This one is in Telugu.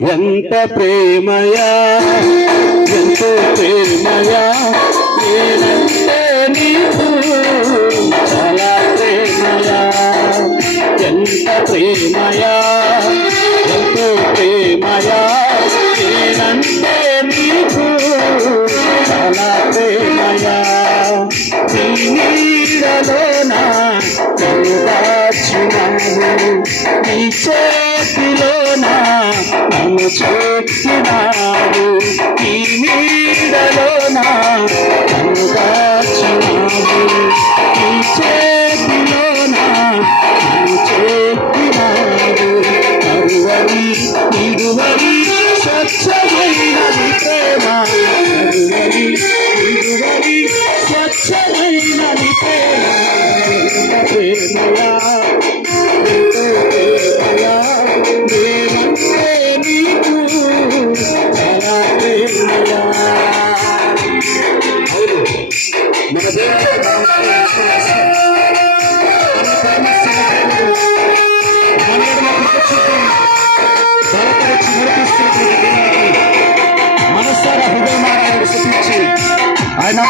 ఎంత ప్రేమయా, ఎంతో ప్రేమయా, నేనంటే నీకు చాలా ప్రేమయా. ఎంత ప్రేమయా, ఎంతో ప్రేమయా, నేనంటే నీకు చాలా ప్రేమయా. నీ నీడలోన దాచినావు, నీ చేతిలోన నన్ను చూపినావు. నీ నీడలోన నన్ను దాచినావు, నీ చేతిలోన నన్ను చూపినావు. అరువని నిడువని స్వచ్ఛమైనది ప్రేమ, అరువని నిడువని స్వచ్ఛమైనది ప్రేమ. ప్రేమయా, ఎంతో ప్రేమయా, నేనంటే నీకు చాలా ప్రేమయా. అవును, మన మనసారా హృదయమారాయణ ఆయన